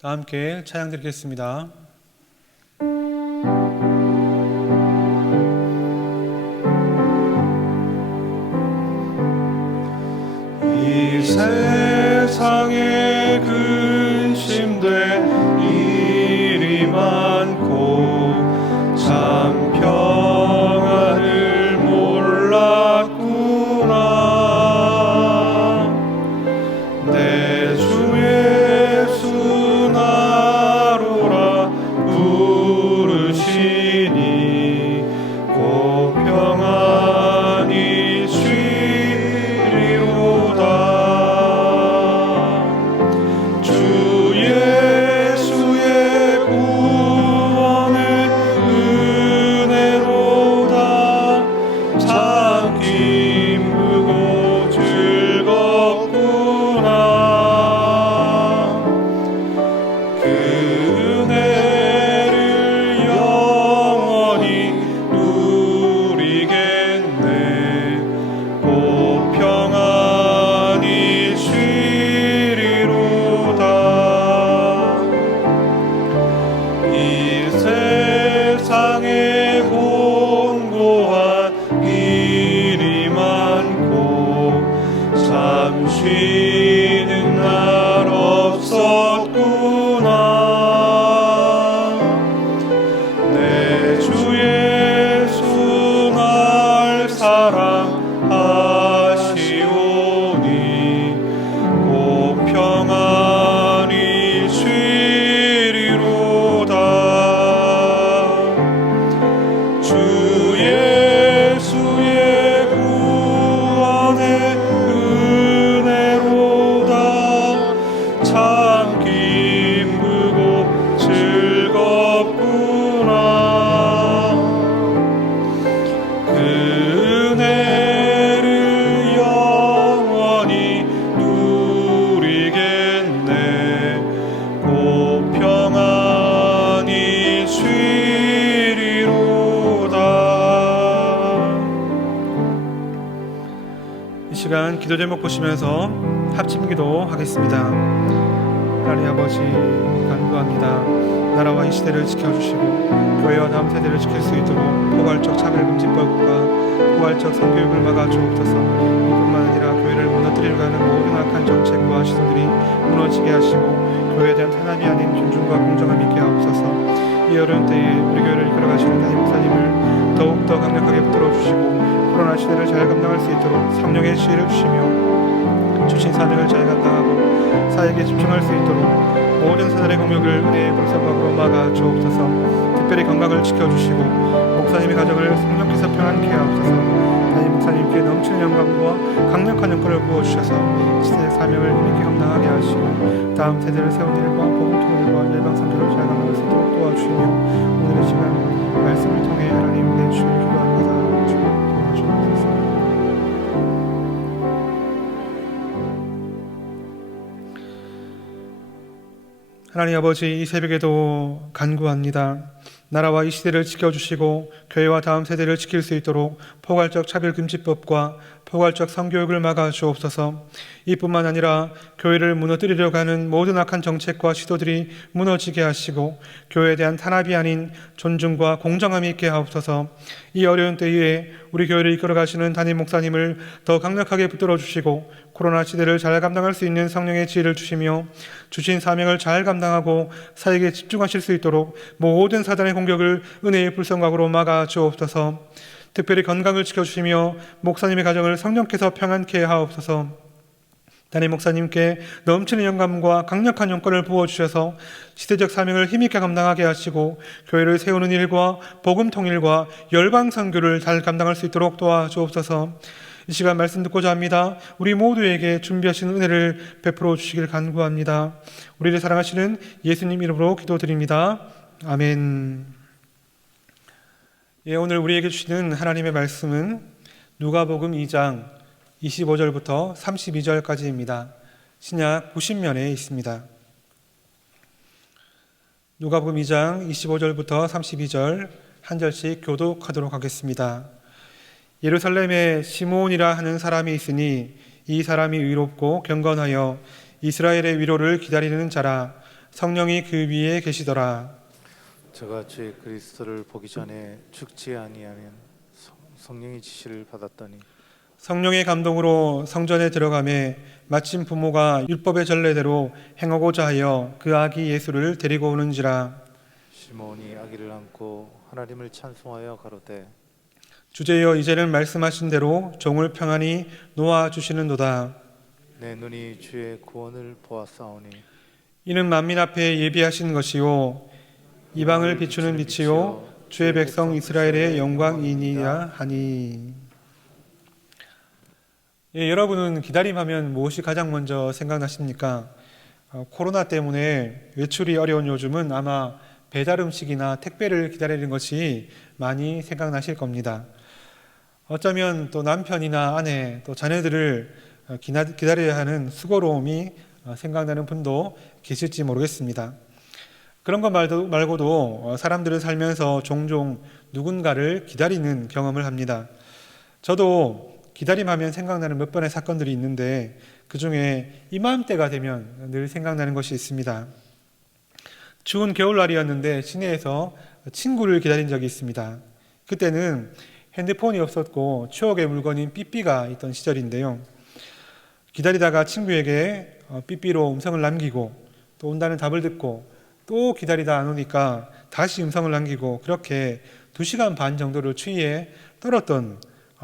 다 함께 찬양 드리겠습니다. 이 세상에 근심돼 일이 많고 참 평안을 몰랐구나. 내 주 예수 나로라 부르시니 곧 평안히 쉬리로다. 주 예수의 구원의 은혜로다. 참 기쁘고 즐겁구나. 그 은혜를 영원히 누리겠네. 곧 평안히 쉬리로다. 이 세상에 곤고한 일이 많고 참 쉬는 날 없었구나. 내 주 예수 날 사랑하시오니 곧 평안히 쉬리로다. 주 예수의 구원의 은혜로다. 참 기쁘고 즐겁구나. 그 은혜를 영원히 누리겠네. 곧 평안히 쉬리로다. 이 시간 기도 제목 보시면서 합심 기도하겠습니다. 하나님 아버지 간구합니다. 나라와 이 시대를 지켜주시고 교회와 다음 세대를 지킬 수 있도록 포괄적 차별금지법과 포괄적 성교육을 막아 주옵소서. 이뿐만 아니라 교회를 무너뜨리려고 하는 모든 악한 정책과 시도들이 무너지게 하시고 교회에 대한 탄압이 아닌 존중과 공정함 있게 하옵소서. 이 어려운 때에 우리 교회를 이끌어가시는 담임 목사님을 더욱더 강력하게 붙들어 주시고 코로나 시대를 잘 감당할 수 있도록 성령의 지혜를 주시며 주신 사명을 잘 감당하고 사역에 집중할 수 있도록 모든 사람의 공력을 은혜의 불성각으로 막아 주옵소서. 특별히 건강을 지켜주시고 목사님의 가정을 성령께서 평안케 하옵소서. 담임 목사님께 넘치는 영광과 강력한 영광을 부어주셔서 시대의 사명을 힘있게 감당하게 하시고 다음 세대를 세운 일과 복음 통일과 열방 선교를 잘 감당할 수 있도록 도와주시며 오늘의 시간 말씀을 통해 하나님 내 주를 기도합니다. 주 도와주옵소서. 하나님 아버지, 이 새벽에도 간구합니다. 나라와 이 시대를 지켜주시고 교회와 다음 세대를 지킬 수 있도록 포괄적 차별금지법과 포괄적 성교육을 막아 주옵소서. 이뿐만 아니라 교회를 무너뜨리려고 하는 모든 악한 정책과 시도들이 무너지게 하시고 교회에 대한 탄압이 아닌 존중과 공정함이 있게 하옵소서. 이 어려운 때에 우리 교회를 이끌어가시는 담임 목사님을 더 강력하게 붙들어 주시고 코로나 시대를 잘 감당할 수 있는 성령의 지혜를 주시며 주신 사명을 잘 감당하고 사역에 집중하실 수 있도록 모든 사단의 공격을 은혜의 불성각으로 막아 주옵소서. 특별히 건강을 지켜주시며 목사님의 가정을 성령께서 평안케 하옵소서. 담임 목사님께 넘치는 영감과 강력한 영권을 부어주셔서 시대적 사명을 힘있게 감당하게 하시고 교회를 세우는 일과 복음 통일과 열방 선교를 잘 감당할 수 있도록 도와주옵소서. 이 시간 말씀 듣고자 합니다. 우리 모두에게 준비하신 은혜를 베풀어 주시길 간구합니다. 우리를 사랑하시는 예수님 이름으로 기도드립니다. 아멘. 오늘 우리에게 주시는 하나님의 말씀은 누가복음 2장 25절부터 32절까지입니다. 신약 90면에 있습니다. 누가복음 2장 25절부터 32절 한 절씩 교독하도록 하겠습니다. 예루살렘에 시므온이라 하는 사람이 있으니 이 사람이 의롭고 경건하여 이스라엘의 위로를 기다리는 자라. 성령이 그 위에 계시더라. 저가 주의 그리스도를 보기 전에 죽지 아니하면 성령의 지시를 받았더니 성령의 감동으로 성전에 들어가매 마침 부모가 율법의 전례대로 행하고자 하여 그 아기 예수를 데리고 오는지라. 시몬이 아기를 안고 하나님을 찬송하여 가로되 주제여 이제는 말씀하신 대로 종을 평안히 놓아 주시는도다. 내 눈이 주의 구원을 보았사오니 이는 만민 앞에 예비하신 것이요 이방을 비추는 빛이요 주의 백성 이스라엘의 영광이니라 하니. 예, 여러분은 기다림하면 무엇이 가장 먼저 생각나십니까? 코로나 때문에 외출이 어려운 요즘은 아마 배달 음식이나 택배를 기다리는 것이 많이 생각나실 겁니다. 어쩌면 또 남편이나 아내 또 자녀들을 기다려야 하는 수고로움이 생각나는 분도 계실지 모르겠습니다. 그런 것 말고도 사람들은 살면서 종종 누군가를 기다리는 경험을 합니다. 저도 기다림하면 생각나는 몇 번의 사건들이 있는데 그 중에 이맘때가 되면 늘 생각나는 것이 있습니다. 추운 겨울날이었는데 시내에서 친구를 기다린 적이 있습니다. 그때는 핸드폰이 없었고 추억의 물건인 삐삐가 있던 시절인데요. 기다리다가 친구에게 삐삐로 음성을 남기고 또 온다는 답을 듣고 또 기다리다 안 오니까 다시 음성을 남기고 그렇게 2시간 반 정도를 추위에 떨었던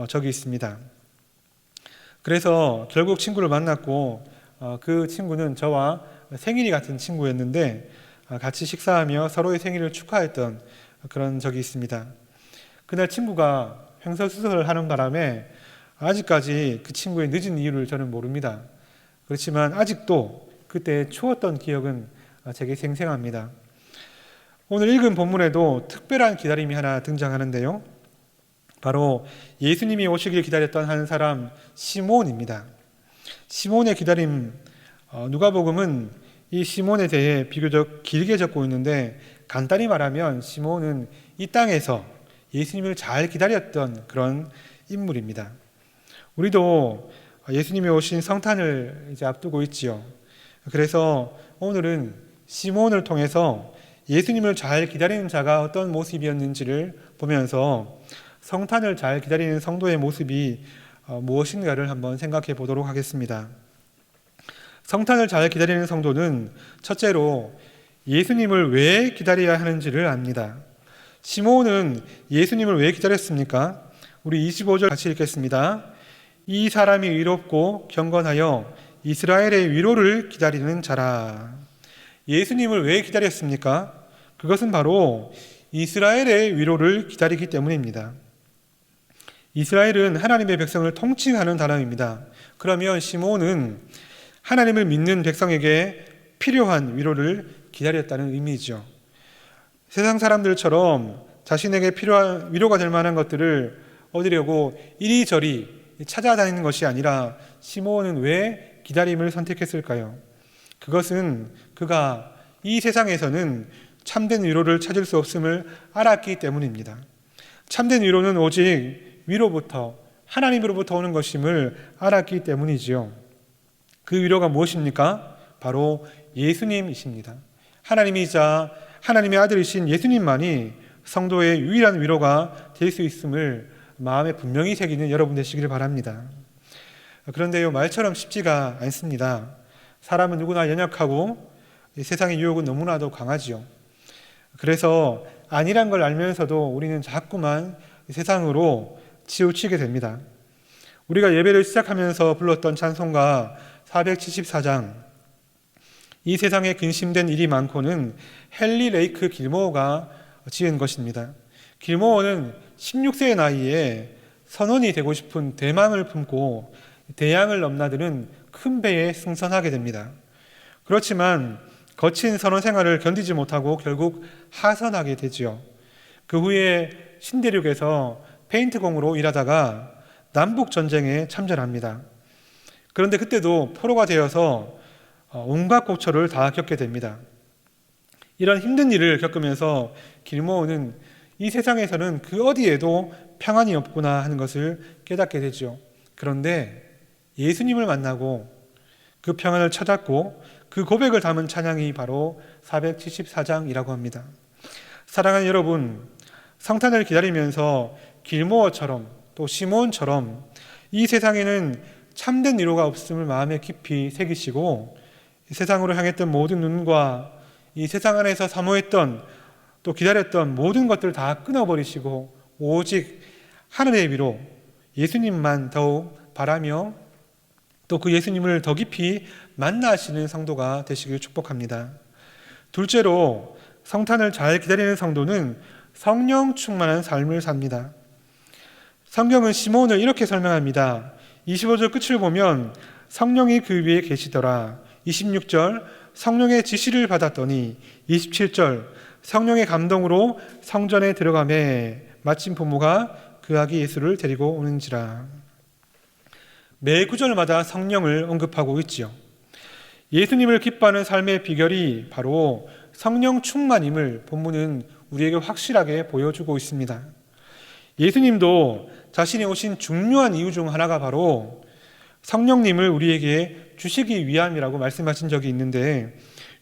적이 있습니다. 그래서 결국 친구를 만났고 그 친구는 저와 생일이 같은 친구였는데 같이 식사하며 서로의 생일을 축하했던 그런 적이 있습니다. 그날 친구가 횡설수설을 하는 바람에 아직까지 그 친구의 늦은 이유를 저는 모릅니다. 그렇지만 아직도 그때 추웠던 기억은 제게 생생합니다. 오늘 읽은 본문에도 특별한 기다림이 하나 등장하는데요. 바로 예수님이 오시길 기다렸던 한 사람 시몬입니다. 시몬의 기다림, 누가복음은 이 시몬에 대해 비교적 길게 적고 있는데 간단히 말하면 시몬은 이 땅에서 예수님을 잘 기다렸던 그런 인물입니다. 우리도 예수님이 오신 성탄을 이제 앞두고 있지요. 그래서 오늘은 시몬을 통해서 예수님을 잘 기다리는 자가 어떤 모습이었는지를 보면서 성탄을 잘 기다리는 성도의 모습이 무엇인가를 한번 생각해 보도록 하겠습니다. 성탄을 잘 기다리는 성도는 첫째로 예수님을 왜 기다려야 하는지를 압니다. 시몬은 예수님을 왜 기다렸습니까? 우리 25절 같이 읽겠습니다. 이 사람이 의롭고 경건하여 이스라엘의 위로를 기다리는 자라. 예수님을 왜 기다렸습니까? 그것은 바로 이스라엘의 위로를 기다리기 때문입니다. 이스라엘은 하나님의 백성을 통칭하는 단어입니다. 그러면 시몬은 하나님을 믿는 백성에게 필요한 위로를 기다렸다는 의미죠. 세상 사람들처럼 자신에게 필요한 위로가 될 만한 것들을 얻으려고 이리저리 찾아다니는 것이 아니라 시몬은 왜 기다림을 선택했을까요? 그것은 그가 이 세상에서는 참된 위로를 찾을 수 없음을 알았기 때문입니다. 참된 위로는 오직 위로부터 하나님으로부터 오는 것임을 알았기 때문이지요. 그 위로가 무엇입니까? 바로 예수님이십니다. 하나님이자 하나님의 아들이신 예수님만이 성도의 유일한 위로가 될 수 있음을 마음에 분명히 새기는 여러분 되시기를 바랍니다. 그런데요, 말처럼 쉽지가 않습니다. 사람은 누구나 연약하고 세상의 유혹은 너무나도 강하지요. 그래서 아니란 걸 알면서도 우리는 자꾸만 세상으로 치우치게 됩니다. 우리가 예배를 시작하면서 불렀던 찬송가 474장, 이 세상에 근심된 일이 많고는 헨리 레이크 길모어가 지은 것입니다. 길모어는 16세의 나이에 선원이 되고 싶은 대망을 품고 대양을 넘나드는 큰 배에 승선하게 됩니다. 그렇지만 거친 선원 생활을 견디지 못하고 결국 하선하게 되지요. 그 후에 신대륙에서 페인트공으로 일하다가 남북전쟁에 참전합니다. 그런데 그때도 포로가 되어서 온갖 고초를 다 겪게 됩니다. 이런 힘든 일을 겪으면서 길모어는 이 세상에서는 그 어디에도 평안이 없구나 하는 것을 깨닫게 되죠. 그런데 예수님을 만나고 그 평안을 찾았고 그 고백을 담은 찬양이 바로 474장이라고 합니다. 사랑하는 여러분, 성탄을 기다리면서 길모어처럼 또 시므온처럼 이 세상에는 참된 위로가 없음을 마음에 깊이 새기시고 이 세상으로 향했던 모든 눈과 이 세상 안에서 사모했던 또 기다렸던 모든 것들을 다 끊어버리시고 오직 하늘의 위로 예수님만 더욱 바라며 또 그 예수님을 더 깊이 만나시는 성도가 되시길 축복합니다. 둘째로 성탄을 잘 기다리는 성도는 성령 충만한 삶을 삽니다. 성경은 시므온을 이렇게 설명합니다. 25절 끝을 보면 성령이 그 위에 계시더라. 26절 성령의 지시를 받았더니 27절 성령의 감동으로 성전에 들어가매 마침 부모가 그 아기 예수를 데리고 오는지라. 매 구절마다 성령을 언급하고 있지요. 예수님을 기뻐하는 삶의 비결이 바로 성령 충만임을 본문은 우리에게 확실하게 보여주고 있습니다. 예수님도 자신이 오신 중요한 이유 중 하나가 바로 성령님을 우리에게 주시기 위함이라고 말씀하신 적이 있는데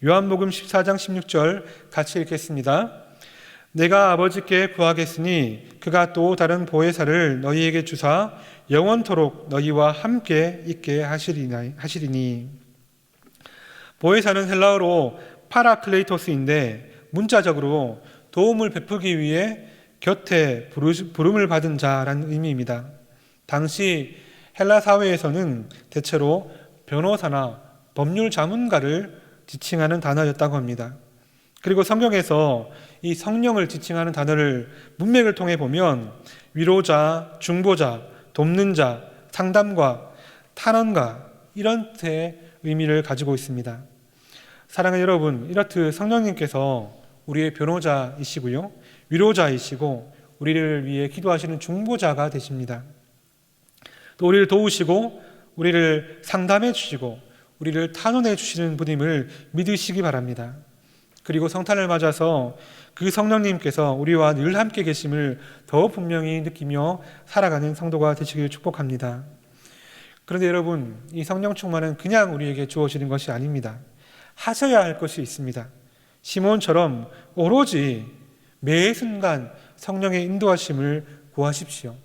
요한복음 14장 16절 같이 읽겠습니다. 내가 아버지께 구하겠으니 그가 또 다른 보혜사를 너희에게 주사 영원토록 너희와 함께 있게 하시리니. 보혜사는 헬라어로 파라클레이토스인데 문자적으로 도움을 베풀기 위해 곁에 부름을 받은 자라는 의미입니다. 당시 헬라 사회에서는 대체로 변호사나 법률 자문가를 지칭하는 단어였다고 합니다. 그리고 성경에서 이 성령을 지칭하는 단어를 문맥을 통해 보면 위로자, 중보자, 돕는 자, 상담가, 탄원가 이런 뜻의 의미를 가지고 있습니다. 사랑하는 여러분, 이렇듯 성령님께서 우리의 변호자이시고요, 위로자이시고 우리를 위해 기도하시는 중보자가 되십니다. 또 우리를 도우시고 우리를 상담해 주시고 우리를 탄원해 주시는 분임을 믿으시기 바랍니다. 그리고 성탄을 맞아서 그 성령님께서 우리와 늘 함께 계심을 더 분명히 느끼며 살아가는 성도가 되시길 축복합니다. 그런데 여러분, 이 성령 충만은 그냥 우리에게 주어지는 것이 아닙니다. 하셔야 할 것이 있습니다. 시몬처럼 오로지 매 순간 성령의 인도하심을 구하십시오.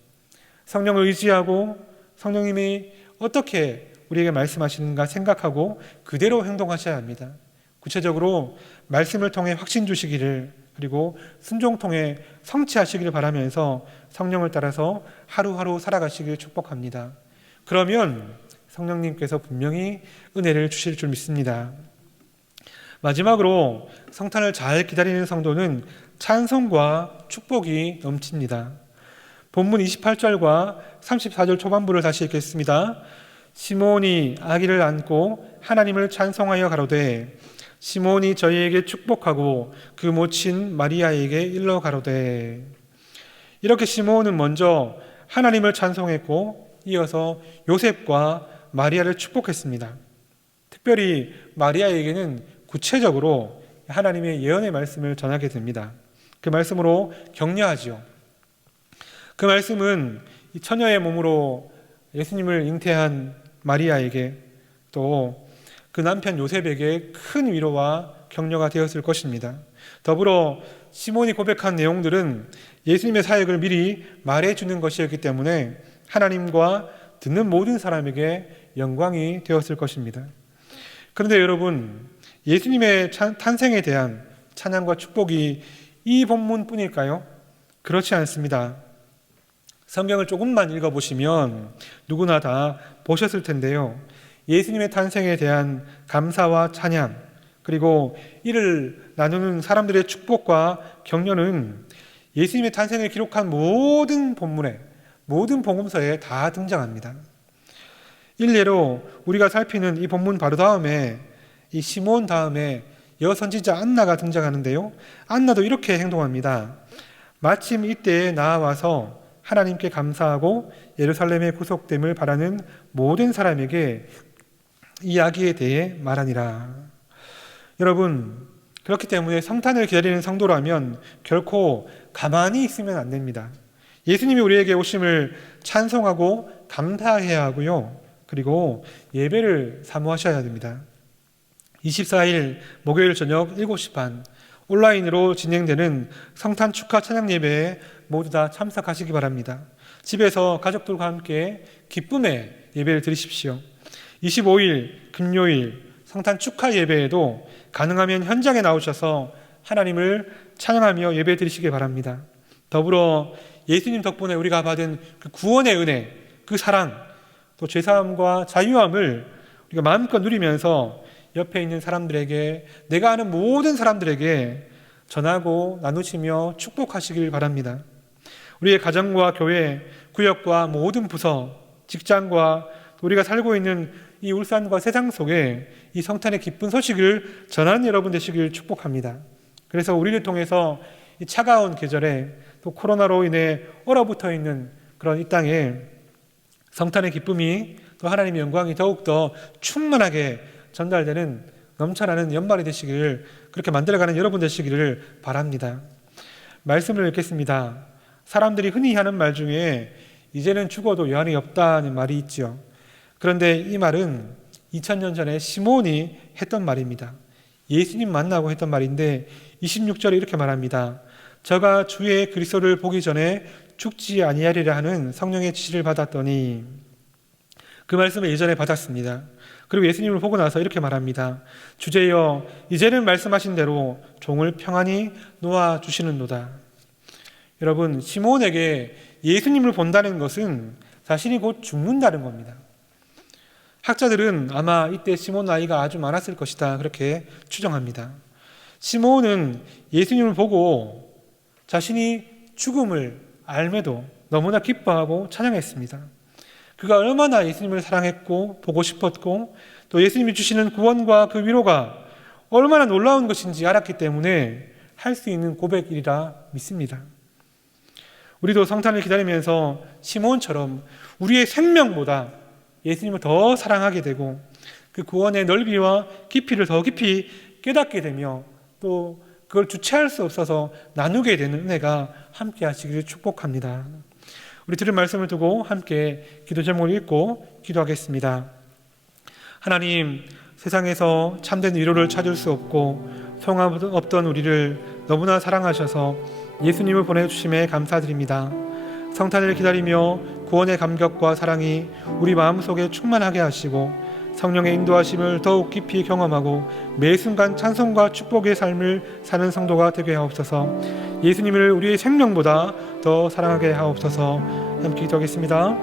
성령을 의지하고 성령님이 어떻게 우리에게 말씀하시는가 생각하고 그대로 행동하셔야 합니다. 구체적으로 말씀을 통해 확신 주시기를, 그리고 순종 통해 성취하시기를 바라면서 성령을 따라서 하루하루 살아가시길 축복합니다. 그러면 성령님께서 분명히 은혜를 주실 줄 믿습니다. 마지막으로 성탄을 잘 기다리는 성도는 찬송과 축복이 넘칩니다. 본문 28절과 34절 초반부를 다시 읽겠습니다. 시몬이 아기를 안고 하나님을 찬송하여 가로되 시몬이 저희에게 축복하고 그 모친 마리아에게 일러 가로되. 이렇게 시몬은 먼저 하나님을 찬송했고 이어서 요셉과 마리아를 축복했습니다. 특별히 마리아에게는 구체적으로 하나님의 예언의 말씀을 전하게 됩니다. 그 말씀으로 격려하지요. 그 말씀은 이 처녀의 몸으로 예수님을 잉태한 마리아에게 또 그 남편 요셉에게 큰 위로와 격려가 되었을 것입니다. 더불어 시몬이 고백한 내용들은 예수님의 사역을 미리 말해주는 것이었기 때문에 하나님과 듣는 모든 사람에게 영광이 되었을 것입니다. 그런데 여러분, 예수님의 탄생에 대한 찬양과 축복이 이 본문뿐일까요? 그렇지 않습니다. 성경을 조금만 읽어보시면 누구나 다 보셨을 텐데요. 예수님의 탄생에 대한 감사와 찬양, 그리고 이를 나누는 사람들의 축복과 격려는 예수님의 탄생을 기록한 모든 본문에, 모든 복음서에 다 등장합니다. 일례로 우리가 살피는 이 본문 바로 다음에 이 시몬 다음에 여선지자 안나가 등장하는데요. 안나도 이렇게 행동합니다. 마침 이때에 나와서 하나님께 감사하고 예루살렘의 구속됨을 바라는 모든 사람에게 이야기에 대해 말하니라. 여러분, 그렇기 때문에 성탄을 기다리는 성도라면 결코 가만히 있으면 안 됩니다. 예수님이 우리에게 오심을 찬송하고 감사해야 하고요. 그리고 예배를 사모하셔야 됩니다. 24일 목요일 저녁 7시 반 온라인으로 진행되는 성탄 축하 찬양 예배에 모두 다 참석하시기 바랍니다. 집에서 가족들과 함께 기쁨의 예배를 드리십시오. 25일 금요일 성탄 축하 예배에도 가능하면 현장에 나오셔서 하나님을 찬양하며 예배 드리시기 바랍니다. 더불어 예수님 덕분에 우리가 받은 그 구원의 은혜, 그 사랑, 또 죄사함과 자유함을 우리가 마음껏 누리면서 옆에 있는 사람들에게, 내가 아는 모든 사람들에게 전하고 나누시며 축복하시길 바랍니다. 우리의 가정과 교회, 구역과 모든 부서, 직장과 우리가 살고 있는 이 울산과 세상 속에 이 성탄의 기쁜 소식을 전하는 여러분 되시길 축복합니다. 그래서 우리를 통해서 이 차가운 계절에 또 코로나로 인해 얼어붙어 있는 그런 이 땅에 성탄의 기쁨이 또 하나님의 영광이 더욱더 충만하게 전달되는 넘쳐나는 연말이 되시기를, 그렇게 만들어가는 여러분 되시기를 바랍니다. 말씀을 읽겠습니다. 사람들이 흔히 하는 말 중에 이제는 죽어도 여한이 없다는 말이 있지요. 그런데 이 말은 2000년 전에 시몬이 했던 말입니다. 예수님 만나고 했던 말인데 26절에 이렇게 말합니다. 저가 주의 그리스도를 보기 전에 죽지 아니하리라 하는 성령의 지시를 받았더니, 그 말씀을 예전에 받았습니다. 그리고 예수님을 보고 나서 이렇게 말합니다. 주제여 이제는 말씀하신 대로 종을 평안히 놓아주시는도다. 여러분, 시몬에게 예수님을 본다는 것은 자신이 곧 죽는다는 겁니다. 학자들은 아마 이때 시몬 나이가 아주 많았을 것이다, 그렇게 추정합니다. 시몬은 예수님을 보고 자신이 죽음을 알매도 너무나 기뻐하고 찬양했습니다. 그가 얼마나 예수님을 사랑했고 보고 싶었고 또 예수님이 주시는 구원과 그 위로가 얼마나 놀라운 것인지 알았기 때문에 할 수 있는 고백이라 믿습니다. 우리도 성탄을 기다리면서 시몬처럼 우리의 생명보다 예수님을 더 사랑하게 되고 그 구원의 넓이와 깊이를 더 깊이 깨닫게 되며 또 그걸 주체할 수 없어서 나누게 되는 은혜가 함께 하시기를 축복합니다. 우리 들은 말씀을 두고 함께 기도 제목을 읽고 기도하겠습니다. 하나님, 세상에서 참된 위로를 찾을 수 없고 소망 없던 우리를 너무나 사랑하셔서 예수님을 보내주심에 감사드립니다. 성탄을 기다리며 구원의 감격과 사랑이 우리 마음속에 충만하게 하시고 성령의 인도하심을 더욱 깊이 경험하고 매 순간 찬송과 축복의 삶을 사는 성도가 되게 하옵소서. 예수님을 우리의 생명보다 더 사랑하게 하옵소서. 함께 기도하겠습니다.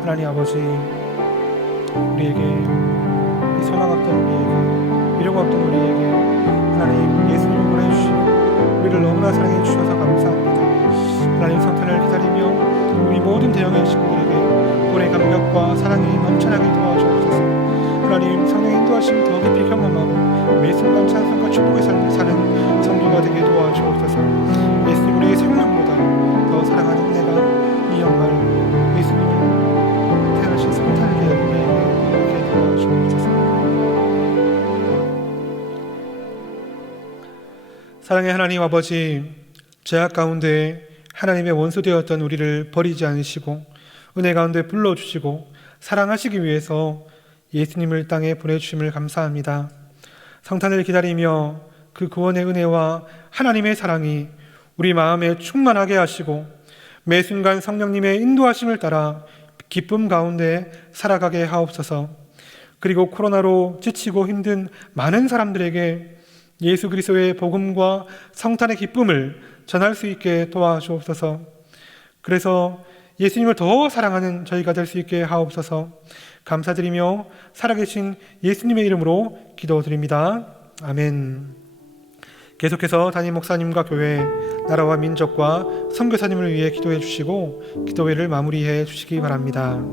하나님 아버지, 우리에게 이 소망 없던 우리에게, 미련 없던 우리에게 하나님 예수님을 보내주시고 우리를 너무나 사랑해 주셔서 감사합니다. 하나님, 성탄을 기다리며 우리 모든 대형의 식구들에게 구원의 감격과 사랑이 넘쳐나게 도와주옵소서. 하나님, 성령의 인도하심 더 깊이 경험하고 매 순간 찬송과 축복의 삶을 사는 성도가 되게 도와주옵소서. 예수님, 우리의 생명보다 더 사랑하는 은혜가 이 연말 예수님을 태어나신 성탄을 기다리며 이렇게 도와주옵소서. 사랑의 하나님 아버지, 죄악 가운데 하나님의 원수 되었던 우리를 버리지 않으시고 은혜 가운데 불러주시고 사랑하시기 위해서 예수님을 땅에 보내주심을 감사합니다. 성탄을 기다리며 그 구원의 은혜와 하나님의 사랑이 우리 마음에 충만하게 하시고 매 순간 성령님의 인도하심을 따라 기쁨 가운데 살아가게 하옵소서. 그리고 코로나로 지치고 힘든 많은 사람들에게 예수 그리스도의 복음과 성탄의 기쁨을 전할 수 있게 도와주옵소서. 그래서 예수님을 더 사랑하는 저희가 될 수 있게 하옵소서. 감사드리며 살아계신 예수님의 이름으로 기도드립니다. 아멘. 계속해서 담임 목사님과 교회, 나라와 민족과 선교사님을 위해 기도해 주시고 기도회를 마무리해 주시기 바랍니다.